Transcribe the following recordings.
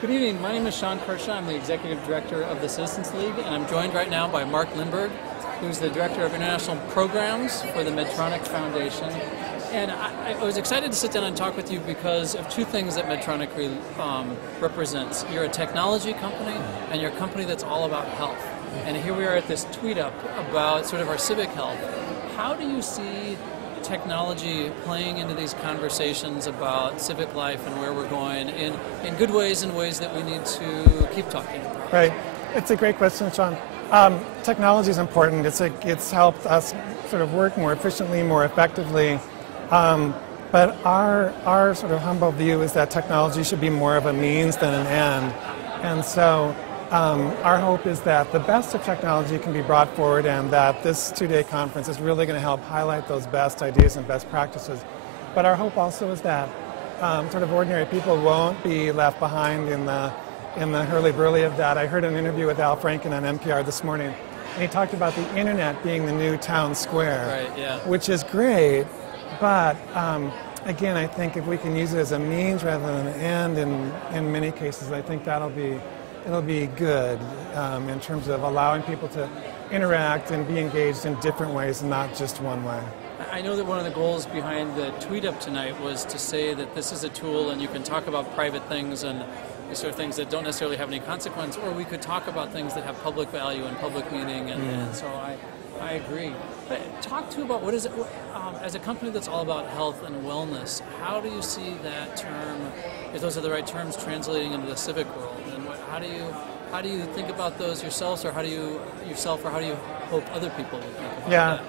Good evening. My name is Sean Kershaw. I'm the Executive Director of the Citizens League, and I'm joined right now by Mark Lindberg, who's the Director of International Programs for the Medtronic Foundation. And I was excited to sit down and talk with you because of two things that Medtronic represents. You're a technology company, and you're a company that's all about health. And here we are at this tweet up about sort of our civic health. How do you see technology playing into these conversations about civic life and where we're going in good ways and ways that we need to keep talking about? Right. It's a great question, Sean. Technology is important. It's helped us sort of work more efficiently, more effectively. But our sort of humble view is that technology should be more of a means than an end. And so our hope is that the best of technology can be brought forward and that this two-day conference is really going to help highlight those best ideas and best practices. But our hope also is that sort of ordinary people won't be left behind in the hurly-burly of that. I heard an interview with Al Franken on NPR this morning, and he talked about the internet being the new town square, right, yeah. Which is great, but again, I think if we can use it as a means rather than an end in many cases, I think it'll be good in terms of allowing people to interact and be engaged in different ways, not just one way. I know that one of the goals behind the tweet up tonight was to say that this is a tool and you can talk about private things and sort of things that don't necessarily have any consequence, or we could talk about things that have public value and public meaning, and so I agree. But talk to about what is it, as a company that's all about health and wellness, how do you see that term, if those are the right terms, translating into the civic world? And how do you think about those yourselves, or how do you hope other people would think about that?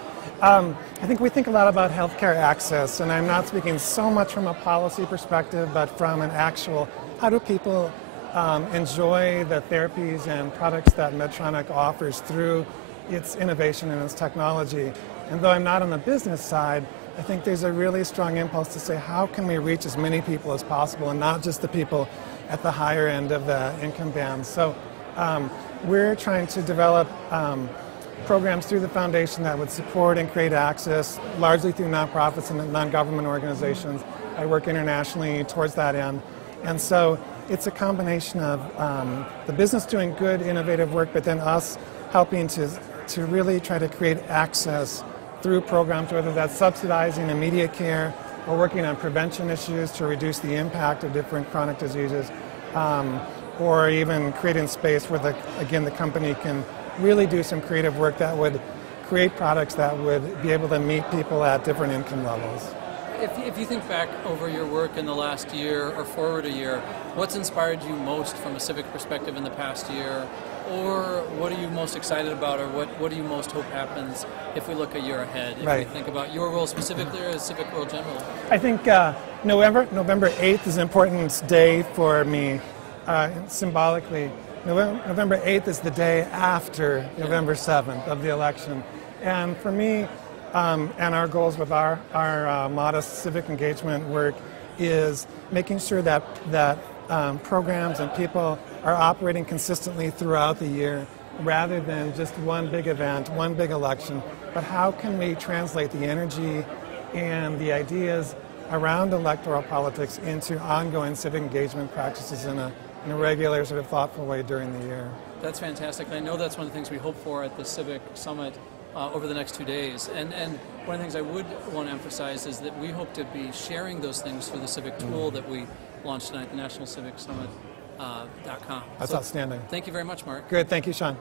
I think we think a lot about healthcare access, and I'm not speaking so much from a policy perspective, but from an actual, how do people enjoy the therapies and products that Medtronic offers through its innovation and its technology. And though I'm not on the business side, I think there's a really strong impulse to say, how can we reach as many people as possible, and not just the people at the higher end of the income band. So we're trying to develop programs through the foundation that would support and create access, largely through nonprofits and non-government organizations. I work internationally towards that end. And so it's a combination of the business doing good, innovative work, but then us helping to really try to create access through programs, whether that's subsidizing immediate care or working on prevention issues to reduce the impact of different chronic diseases, or even creating space where, the company can really do some creative work that would create products that would be able to meet people at different income levels. If you think back over your work in the last year or forward a year, what's inspired you most from a civic perspective in the past year? Or what are you most excited about, or what do you most hope happens if we look a year ahead? If we think about your role specifically or the civic world generally? I think November 8th is an important day for me, symbolically. November 8th is the day after November 7th of the election. And for me, and our goals with our modest civic engagement work is making sure that programs and people are operating consistently throughout the year rather than just one big event, one big election. But how can we translate the energy and the ideas around electoral politics into ongoing civic engagement practices in a regular, sort of thoughtful way during the year? That's fantastic. I know that's one of the things we hope for at the Civic Summit over the next 2 days. And one of the things I would want to emphasize is that we hope to be sharing those things through the civic tool that we launched tonight, the National Civic Summit. .com. That's outstanding. Thank you very much, Mark. Good. Thank you, Sean.